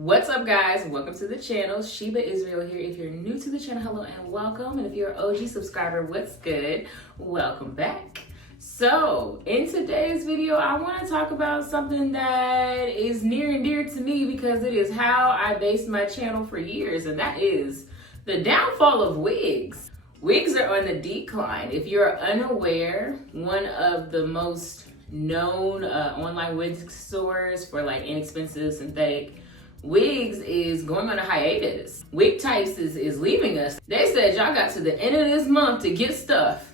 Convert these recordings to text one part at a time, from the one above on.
What's up, guys? Welcome to the channel. Sheba Israel here. If you're new to the channel, hello and welcome. And if you're an OG subscriber, what's good? Welcome back. So in today's video, I want to talk about something that is near and dear to me because it is how I based my channel for years, and that is the downfall of wigs. Wigs are on the decline. If you're unaware, one of the most known online wig stores for like inexpensive synthetic wigs is going on a hiatus. Wig Types is leaving us. They said y'all got to the end of this month to get stuff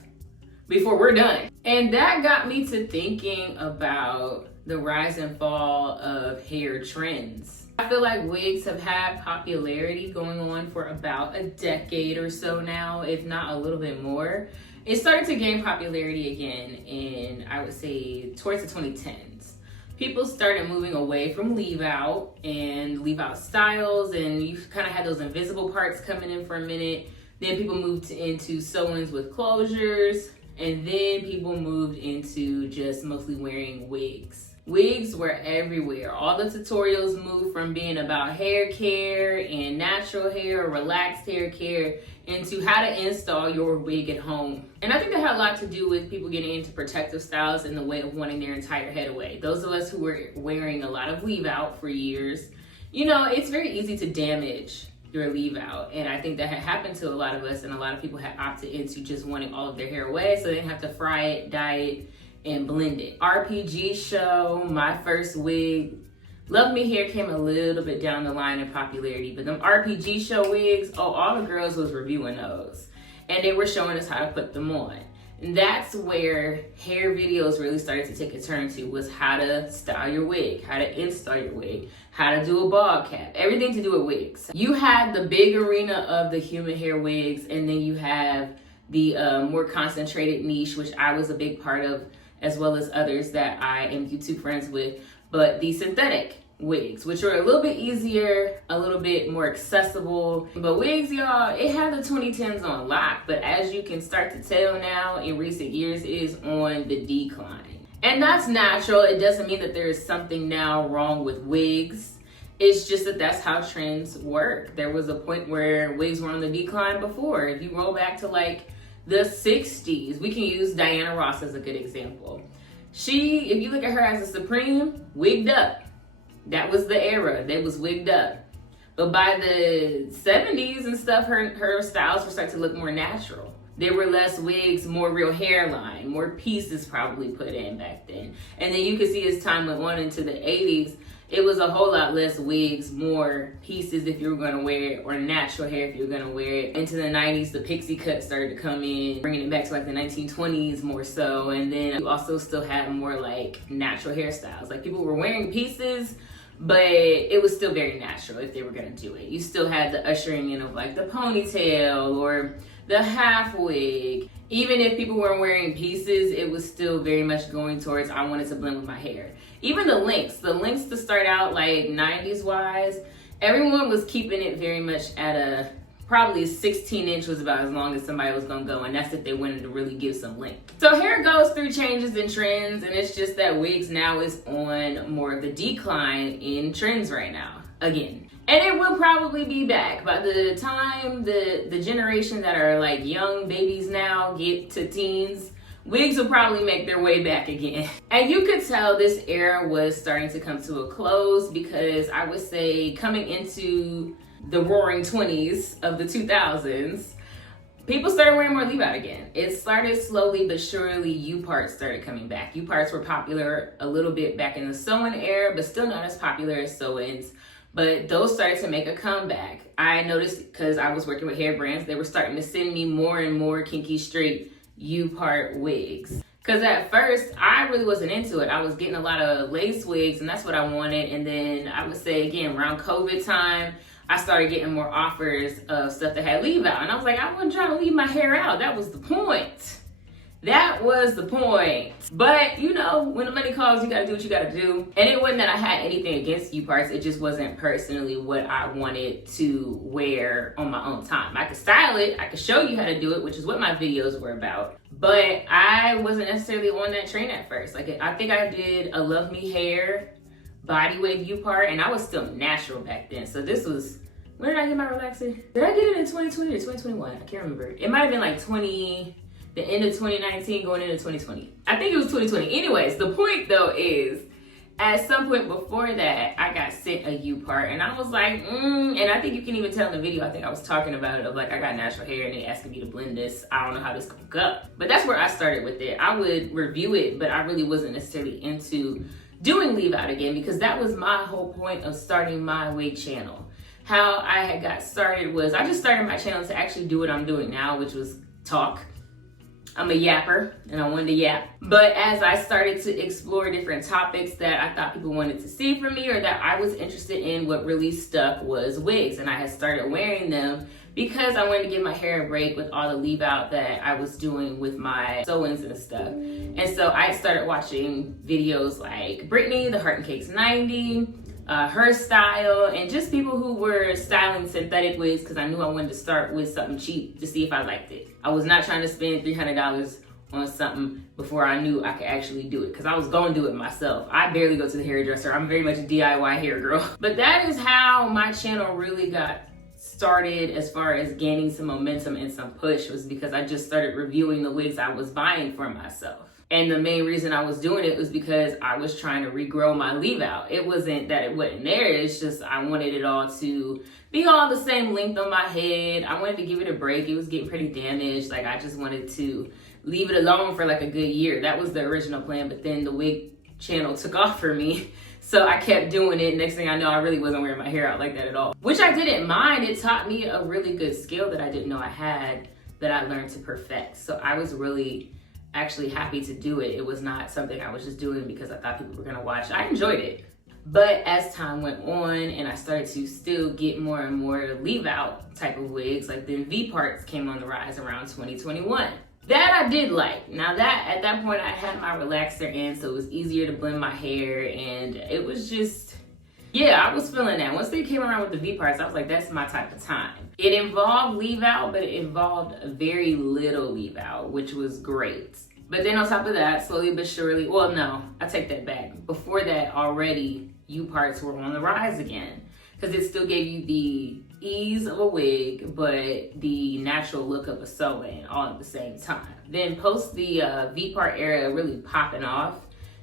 before we're done. And that got me to thinking about the rise and fall of hair trends. I feel like wigs have had popularity going on for about a decade or so now, if not a little bit more. It started to gain popularity again in, I would say, towards the 2010s. People started moving away from leave out and leave out styles, and you kind of had those invisible parts coming in for a minute. Then people moved into sew-ins with closures, and then people moved into just mostly wearing wigs. Wigs were everywhere. All the tutorials moved from being about hair care and natural hair or relaxed hair care into how to install your wig at home. And I think that had a lot to do with people getting into protective styles and the way of wanting their entire head away. Those of us who were wearing a lot of leave out for years, you know, it's very easy to damage your leave out. And I think that had happened to a lot of us, and a lot of people had opted into just wanting all of their hair away so they didn't have to fry it, dye it, and blend it. RPG show, my first wig, Love Me Hair came a little bit down the line in popularity, but them RPG show wigs, oh, all the girls was reviewing those. And they were showing us how to put them on. And that's where hair videos really started to take a turn to, was how to style your wig, how to install your wig, how to do a bald cap, everything to do with wigs. You had the big arena of the human hair wigs, and then you have the more concentrated niche, which I was a big part of, as well as others that I am YouTube friends with, but the synthetic wigs, which are a little bit easier, a little bit more accessible. But wigs, y'all, it had the 2010s on lock, but as you can start to tell now in recent years, it is on the decline. And that's natural. It doesn't mean that there is something now wrong with wigs. It's just that that's how trends work. There was a point where wigs were on the decline before. If you roll back to like the 60s, we can use Diana Ross as a good example. She, if you look at her as a Supreme, wigged up. That was the era. They was wigged up. But by the 70s and stuff, her styles were starting to look more natural. There were less wigs, more real hairline, more pieces probably put in back then. And then you could see as time went on into the 80s, it was a whole lot less wigs, more pieces if you were going to wear it, or natural hair if you were going to wear it. Into the 90s, the pixie cut started to come in, bringing it back to like the 1920s more so. And then you also still had more like natural hairstyles. Like people were wearing pieces, but it was still very natural if they were going to do it. You still had the ushering in of like the ponytail or the half wig. Even if people weren't wearing pieces, it was still very much going towards, I wanted to blend with my hair. Even the lengths to start out like 90s wise, everyone was keeping it very much at a, probably 16 inch was about as long as somebody was gonna go, and that's if they wanted to really give some length. So hair goes through changes and trends, and it's just that wigs now is on more of the decline in trends right now, again. And it will probably be back by the time the generation that are like young babies now get to teens. Wigs will probably make their way back again. And you could tell this era was starting to come to a close because I would say coming into the roaring 20s of the 2000s, people started wearing more leave out again. It started slowly but surely. U-parts started coming back. U-parts were popular a little bit back in the sewing era, but still not as popular as sew-ins. But those started to make a comeback. I noticed because I was working with hair brands, they were starting to send me more and more kinky straight U-part wigs. Because at first, I really wasn't into it. I was getting a lot of lace wigs, and that's what I wanted. And then I would say, again, around COVID time, I started getting more offers of stuff that had leave out. And I was like, I wasn't trying to leave my hair out. That was the point. That was the point. But, you know, when the money calls, you gotta do what you gotta do. And it wasn't that I had anything against U-parts. It just wasn't personally what I wanted to wear on my own time. I could style it. I could show you how to do it, which is what my videos were about. But I wasn't necessarily on that train at first. Like, I think I did a Love Me Hair body wave U part, and I was still natural back then. So this was, when did I get my relaxer? Did I get it in 2020 or 2021? I can't remember. It might have been like the end of 2019 going into 2020. I think it was 2020. Anyways, the point though is, at some point before that, I got sent a U part, and I was like, and I think you can even tell in the video, I think I was talking about it, of like, I got natural hair and they asking me to blend this. I don't know how this gonna go. But that's where I started with it. I would review it, but I really wasn't necessarily into doing leave out again, because that was my whole point of starting my wig channel. How I had got started was, I just started my channel to actually do what I'm doing now, which was talk. I'm a yapper and I wanted to yap. But as I started to explore different topics that I thought people wanted to see from me or that I was interested in, what really stuck was wigs. And I had started wearing them because I wanted to give my hair a break with all the leave out that I was doing with my sew-ins and stuff. And so I started watching videos like Brittany, the Heart and Cakes 90, her style, and just people who were styling synthetic wigs, because I knew I wanted to start with something cheap to see if I liked it. I was not trying to spend $300 on something before I knew I could actually do it, because I was going to do it myself. I barely go to the hairdresser. I'm very much a DIY hair girl. But that is how my channel really got started as far as gaining some momentum and some push, was because I just started reviewing the wigs I was buying for myself. And the main reason I was doing it was because I was trying to regrow my leave out. It wasn't that it wasn't there, it's just I wanted it all to be all the same length on my head. I wanted to give it a break. It was getting pretty damaged. Like, I just wanted to leave it alone for like a good year. That was the original plan, but then the wig channel took off for me. So I kept doing it. Next thing I know, I really wasn't wearing my hair out like that at all, which I didn't mind. It taught me a really good skill that I didn't know I had, that I learned to perfect. So I was really actually happy to do it. It was not something I was just doing because I thought people were gonna watch. I enjoyed it. But as time went on and I started to still get more and more leave out type of wigs, like then V parts came on the rise around 2021. That I did like. Now that, at that point I had my relaxer in, so it was easier to blend my hair, and it was just, yeah, I was feeling that. Once they came around with the V parts, I was like, that's my type of time. It involved leave out, but it involved very little leave out, which was great. But then on top of that, slowly but surely, well, no, I take that back. Before that, already, U parts were on the rise again, because it still gave you the ease of a wig, but the natural look of a sew-in all at the same time. Then post the V part era really popping off,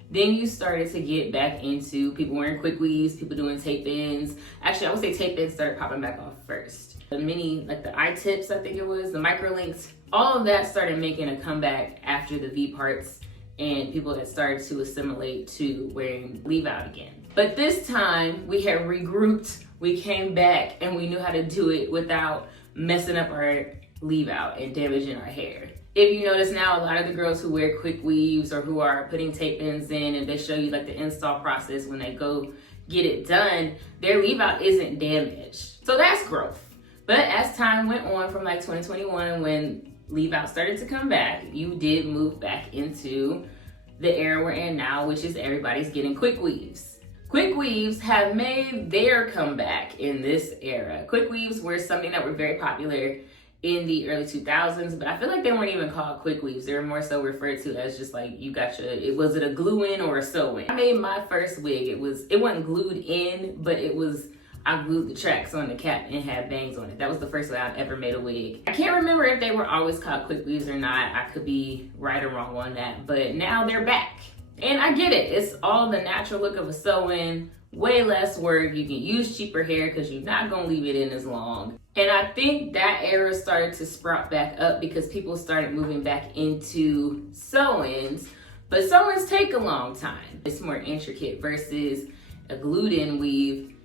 then you started to get back into people wearing quick weaves, people doing tape-ins. Actually, I would say tape-ins started popping back off first. The mini, like the eye tips, I think it was, the micro links, all of that started making a comeback after the V parts, and people had started to assimilate to wearing leave out again. But this time we had regrouped, we came back, and we knew how to do it without messing up our leave out and damaging our hair. If you notice now, a lot of the girls who wear quick weaves or who are putting tape ins in, and they show you like the install process when they go get it done, their leave out isn't damaged. So that's growth. But as time went on, from like 2021, when leave out started to come back, you did move back into the era we're in now, which is everybody's getting quick weaves. Quick weaves have made their comeback in this era. Quick weaves were something that were very popular in the early 2000s, but I feel like they weren't even called quick weaves. They were more so referred to as just like, you got your, was it a glue in or a sew in? I made my first wig. It wasn't glued in, but I glued the tracks on the cap and had bangs on it. That was the first way I ever made a wig. I can't remember if they were always called quick weaves or not. I could be right or wrong on that, but now they're back. And I get it. It's all the natural look of a sew-in, way less work. You can use cheaper hair because you're not gonna leave it in as long. And I think that era started to sprout back up because people started moving back into sew-ins, but sew-ins take a long time. It's more intricate versus a glued in weave.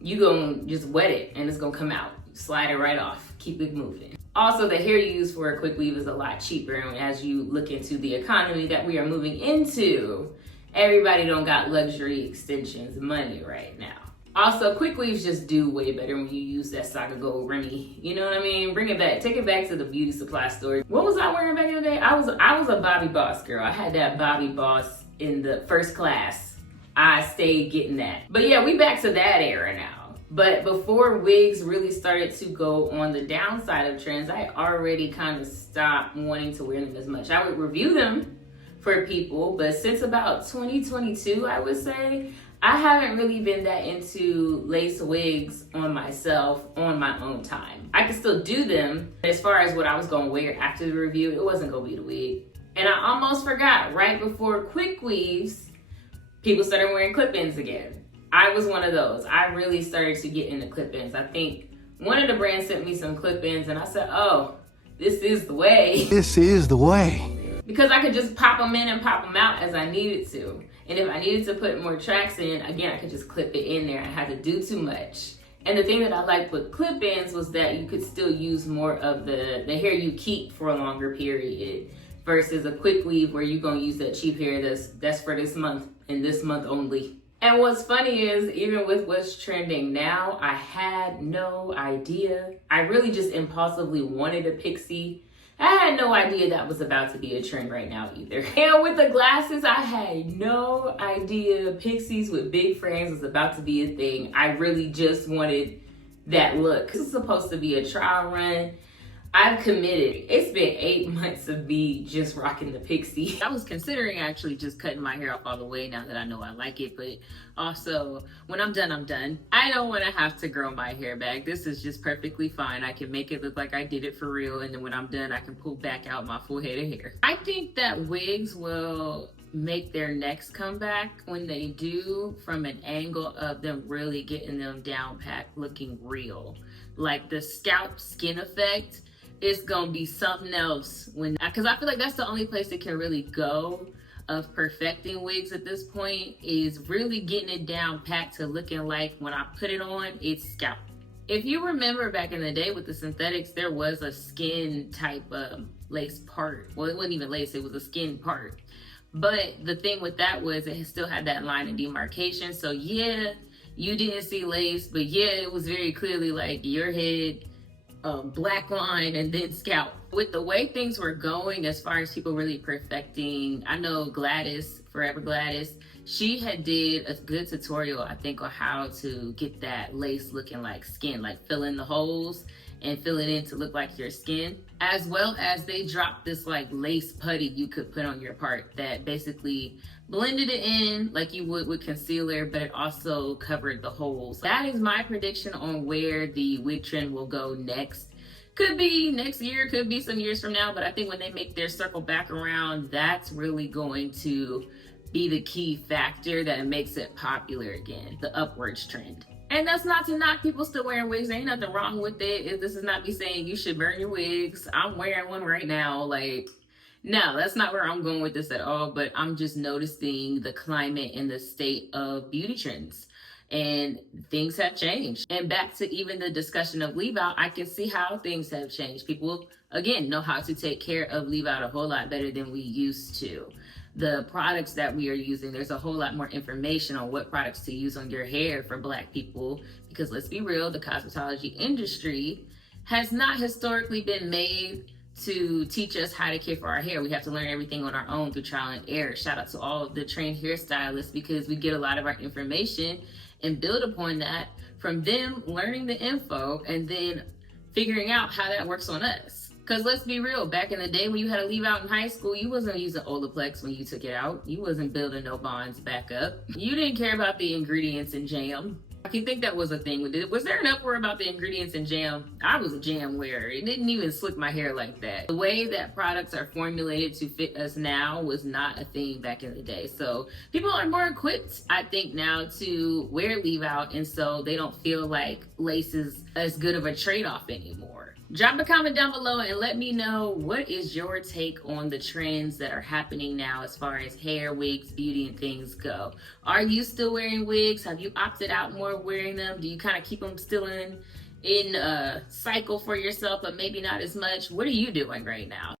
You gonna just wet it and it's gonna come out. Slide it right off, keep it moving. Also, the hair you use for a quick weave is a lot cheaper, and as you look into the economy that we are moving into, everybody don't got luxury extensions money right now. Also, quick weaves just do way better when you use that Saga Gold Remy. You know what I mean? Bring it back, take it back to the beauty supply store. What was I wearing back in the day? I was a Bobby Boss girl. I had that Bobby Boss in the first class. I stayed getting that. But yeah, we back to that era now. But before wigs really started to go on the downside of trends, I already kind of stopped wanting to wear them as much. I would review them for people, but since about 2022, I would say, I haven't really been that into lace wigs on myself on my own time. I can still do them. As far as what I was gonna wear after the review, it wasn't gonna be the wig. And I almost forgot, right before quick weaves, people started wearing clip-ins again. I was one of those. I really started to get into clip-ins. I think one of the brands sent me some clip-ins and I said, oh, this is the way. This is the way. Because I could just pop them in and pop them out as I needed to. And if I needed to put more tracks in, again, I could just clip it in there. I had to do too much. And the thing that I liked with clip-ins was that you could still use more of the hair you keep for a longer period versus a quick weave where you're gonna use that cheap hair that's for this month and this month only. And what's funny is, even with what's trending now, I had no idea. I really just impulsively wanted a pixie. I had no idea that was about to be a trend right now either. And with the glasses, I had no idea pixies with big frames was about to be a thing. I really just wanted that look. This is supposed to be a trial run. I've committed. It's been 8 months of me just rocking the pixie. I was considering actually just cutting my hair off all the way now that I know I like it, but also when I'm done, I'm done. I don't want to have to grow my hair back. This is just perfectly fine. I can make it look like I did it for real, and then when I'm done, I can pull back out my full head of hair. I think that wigs will make their next comeback when they do, from an angle of them really getting them down pat looking real. Like the scalp skin effect, it's gonna be something else because I feel like that's the only place it can really go of perfecting wigs at this point, is really getting it down pat to looking like when I put it on, it's scalp. If you remember back in the day with the synthetics, there was a skin type lace part. Well, it wasn't even lace, it was a skin part. But the thing with that was it still had that line of demarcation. So yeah, you didn't see lace, but yeah, it was very clearly like your head, black line, and then scalp. With the way things were going as far as people really perfecting, I know Gladys, Forever Gladys, she had did a good tutorial, I think, on how to get that lace looking like skin, like fill in the holes and fill it in to look like your skin. As well as they dropped this like lace putty you could put on your part that basically blended it in like you would with concealer, but it also covered the holes. That is my prediction on where the wig trend will go next. Could be next year, could be some years from now, but I think when they make their circle back around, that's really going to be the key factor that makes it popular again, the upwards trend. And that's not to knock people still wearing wigs. There ain't nothing wrong with it. This is not me saying you should burn your wigs. I'm wearing one right now. Like, no, that's not where I'm going with this at all. But I'm just noticing the climate and the state of beauty trends. And things have changed. And back to even the discussion of leave out, I can see how things have changed. People, again, know how to take care of leave out a whole lot better than we used to. The products that we are using, there's a whole lot more information on what products to use on your hair for Black people, because let's be real, the cosmetology industry has not historically been made to teach us how to care for our hair. We have to learn everything on our own through trial and error. Shout out to all of the trained hairstylists, because we get a lot of our information and build upon that from them learning the info and then figuring out how that works on us. Because let's be real, back in the day when you had to leave out in high school, you wasn't using Olaplex when you took it out. You wasn't building no bonds back up. You didn't care about the ingredients in jam. I can think that was a thing. Was there an uproar about the ingredients in jam? I was a jam wearer. It didn't even slick my hair like that. The way that products are formulated to fit us now was not a thing back in the day. So people are more equipped, I think, now to wear leave out, and so they don't feel like lace is as good of a trade-off anymore. Drop a comment down below and let me know, what is your take on the trends that are happening now as far as hair, wigs, beauty, and things go? Are you still wearing wigs? Have you opted out more wearing them? Do you kind of keep them still in a cycle for yourself, but maybe not as much? What are you doing right now?